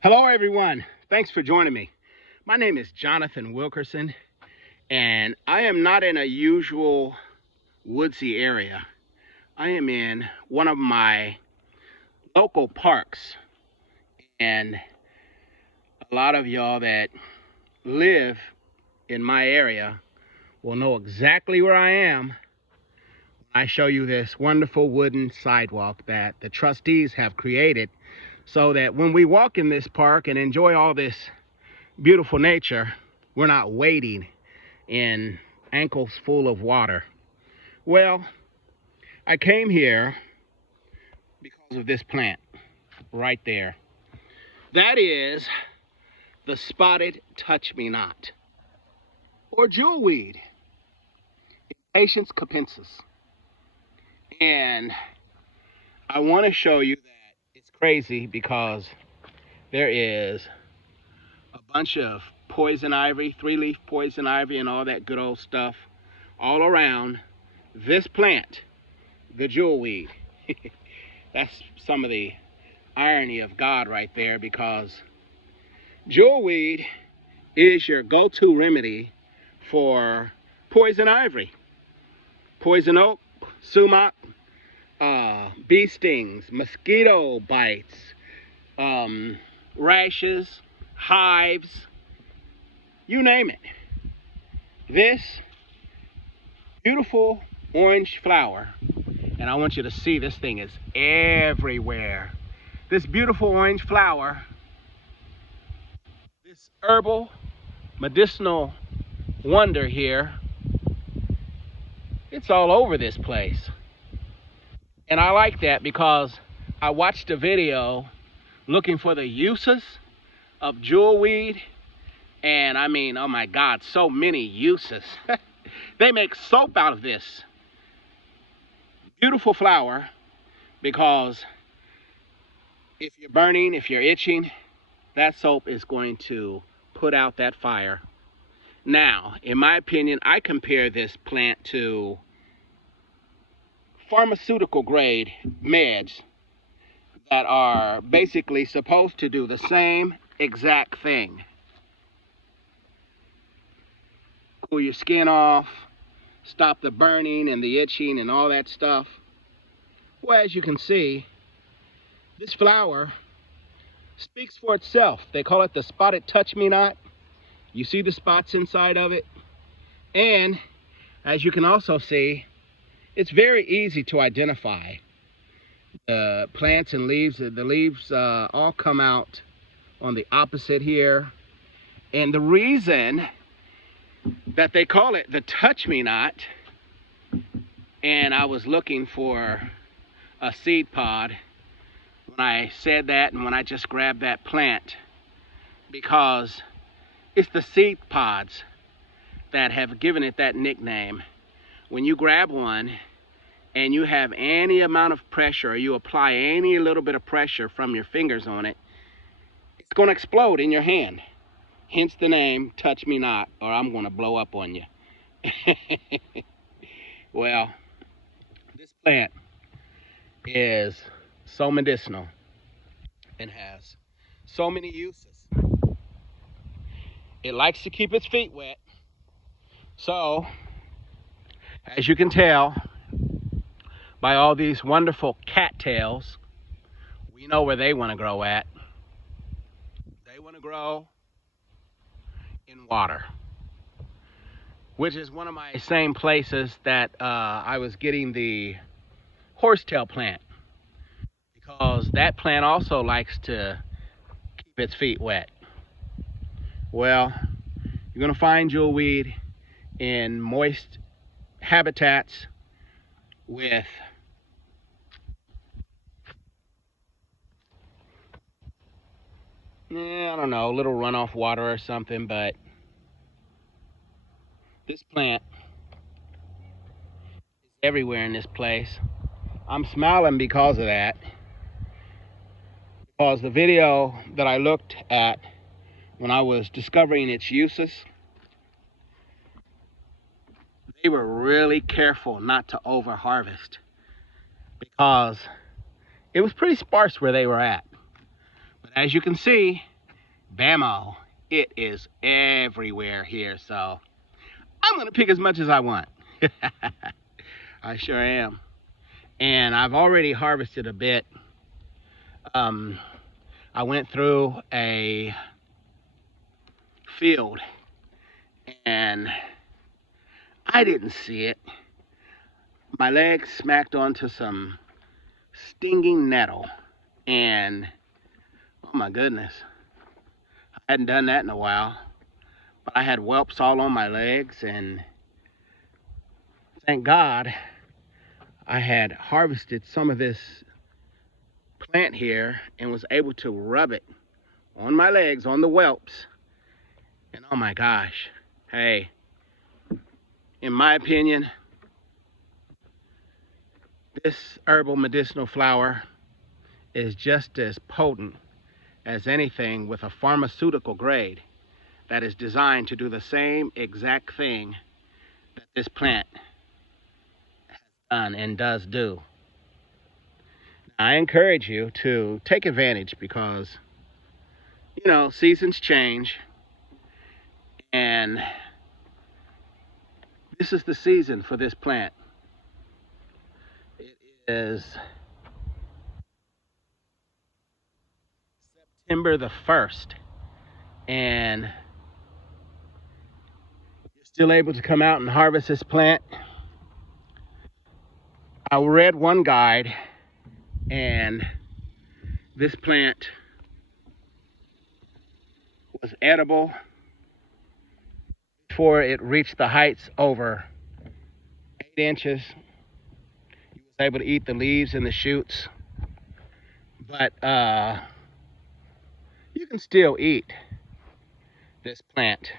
Hello everyone, thanks for joining me. My name is Jonathan Wilkerson and I am not in a usual woodsy area. I am in one of my local parks, and a lot of y'all that live in my area will know exactly where I am when I show you this wonderful wooden sidewalk that the trustees have created so that when we walk in this park and enjoy all this beautiful nature, we're not wading in ankles full of water. Well, I came here because of this plant right there. That is the spotted touch-me-not, or jewelweed, Impatiens capensis. And I want to show you that it's crazy because there is a bunch of poison ivy, three-leaf poison ivy and all that good old stuff all around this plant, the jewelweed. That's some of the irony of God right there, because jewelweed is your go-to remedy for poison ivy, poison oak, sumac, bee stings, mosquito bites, rashes, hives, you name it. This beautiful orange flower, and I want you to see this thing is everywhere. This beautiful orange flower, this herbal medicinal wonder here, it's all over this place. And I like that because I watched a video looking for the uses of jewelweed, and I mean, oh my God, so many uses. They make soap out of this beautiful flower because if you're burning, if you're itching, that soap is going to put out that fire. Now, in my opinion, I compare this plant to pharmaceutical grade meds that are basically supposed to do the same exact thing. Cool your skin off, stop the burning and the itching and all that stuff. Well, as you can see, this flower speaks for itself. They call it the spotted touch-me-not. You see the spots inside of it. And as you can also see, it's very easy to identify. The plants and leaves, the leaves all come out on the opposite here. And the reason that they call it the touch-me-not, and I was looking for a seed pod when I said that and when I just grabbed that plant, because it's the seed pods that have given it that nickname. When you grab one and you have any amount of pressure, or you apply any little bit of pressure from your fingers on it, it's going to explode in your hand. Hence the name touch me not, or I'm going to blow up on you. Well, this plant is so medicinal and has so many uses. It likes to keep its feet wet. So, as you can tell by all these wonderful cattails, we know where they want to grow at. They want to grow in water, which is one of my same places that I was getting the horsetail plant, because that plant also likes to keep its feet wet. Well, you're going to find jewelweed in moist habitats with I don't know, a little runoff water or something, but this plant is everywhere in this place. I'm smiling because of that, because the video that I looked at when I was discovering its uses, they were really careful not to over harvest, because it was pretty sparse where they were at. But as you can see, bammo, it is everywhere here. So I'm going to pick as much as I want. I sure am. And I've already harvested a bit. I went through a field and I didn't see it. My leg smacked onto some stinging nettle, and oh my goodness, I hadn't done that in a while. But I had whelps all on my legs, and thank God I had harvested some of this plant here and was able to rub it on my legs, on the whelps. And oh my gosh, hey, in my opinion, this herbal medicinal flower is just as potent as anything with a pharmaceutical grade that is designed to do the same exact thing that this plant has done and does do. I encourage you to take advantage because, you know, seasons change, and this is the season for this plant. It is September the 1st, and you're still able to come out and harvest this plant. I read one guide, and this plant was edible before it reached the heights over 8 inches. You was able to eat the leaves and the shoots, but you can still eat this plant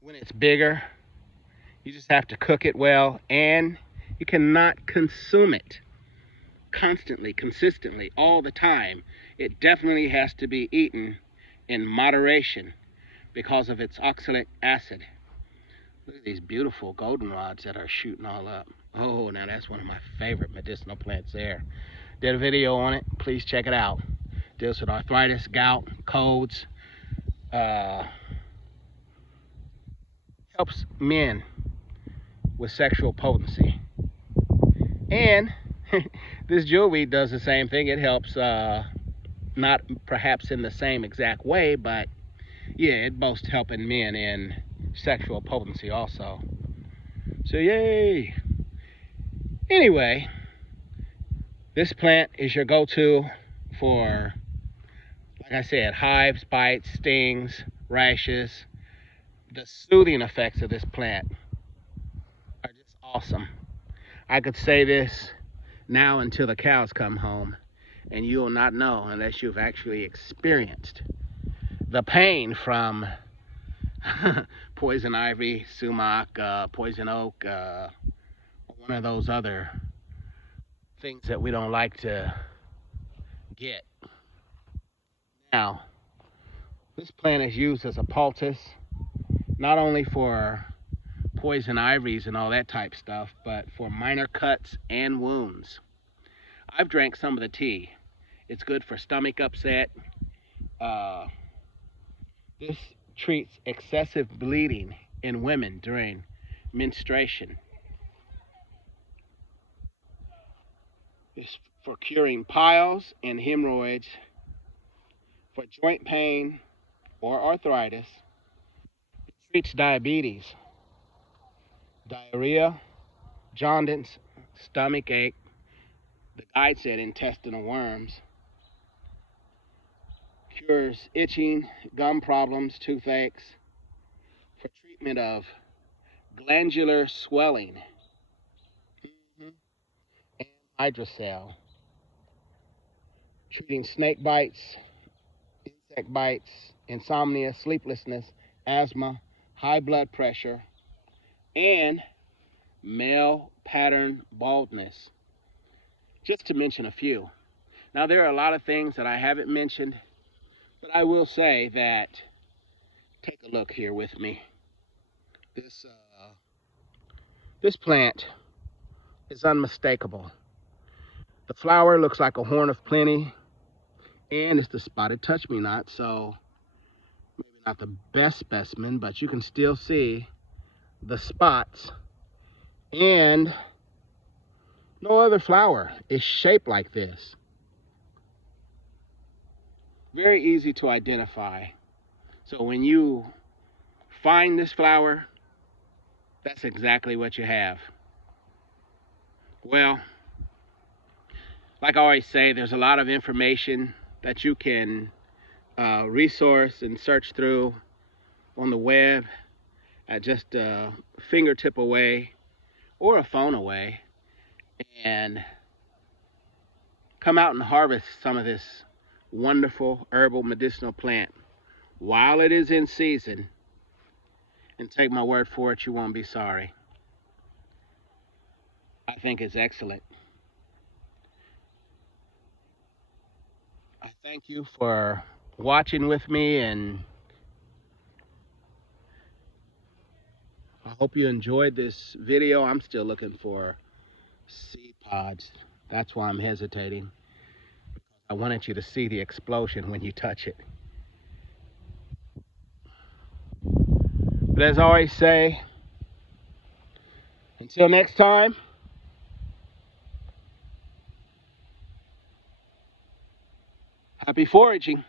when it's bigger. You just have to cook it well, and you cannot consume it constantly, consistently, all the time. It definitely has to be eaten in moderation because of its oxalic acid. Look at these beautiful goldenrods that are shooting all up. Oh, now that's one of my favorite medicinal plants there. Did a video on it. Please check it out. Deals with arthritis, gout, colds. Helps men with sexual potency. And this jewelweed does the same thing. It helps, not perhaps in the same exact way, but yeah, it boasts helping men in sexual potency also. So yay! Anyway, this plant is your go-to for, like I said, hives, bites, stings, rashes. The soothing effects of this plant are just awesome. I could say this now until the cows come home, and you will not know unless you've actually experienced the pain from poison ivy, sumac, poison oak, one of those other things that we don't like to get. Now, this plant is used as a poultice, not only for poison ivies and all that type stuff, but for minor cuts and wounds. I've drank some of the tea. It's good for stomach upset. This treats excessive bleeding in women during menstruation. It's for curing piles and hemorrhoids, for joint pain or arthritis. It treats diabetes, diarrhea, jaundice, stomach ache. The guide said intestinal worms. Cures itching, gum problems, toothaches. For treatment of glandular swelling and hydrocele. Treating snake bites, insect bites, insomnia, sleeplessness, asthma, high blood pressure, and male pattern baldness, just to mention a few. Now, there are a lot of things that I haven't mentioned, but I will say that, take a look here with me. This plant is unmistakable. The flower looks like a horn of plenty. And it's the spotted touch-me-not, so maybe not the best specimen, but you can still see the spots. And no other flower is shaped like this. Very easy to identify. So when you find this flower, that's exactly what you have. Well, like I always say, there's a lot of information that you can resource and search through on the web at just a fingertip away or a phone away, and come out and harvest some of this wonderful herbal medicinal plant while it is in season, and take my word for it, you won't be sorry. I think it's excellent. I thank you for watching with me, and I hope you enjoyed this video. I'm still looking for seed pods. That's why I'm hesitating. I wanted you to see the explosion when you touch it. But as I always say, until next time, happy foraging.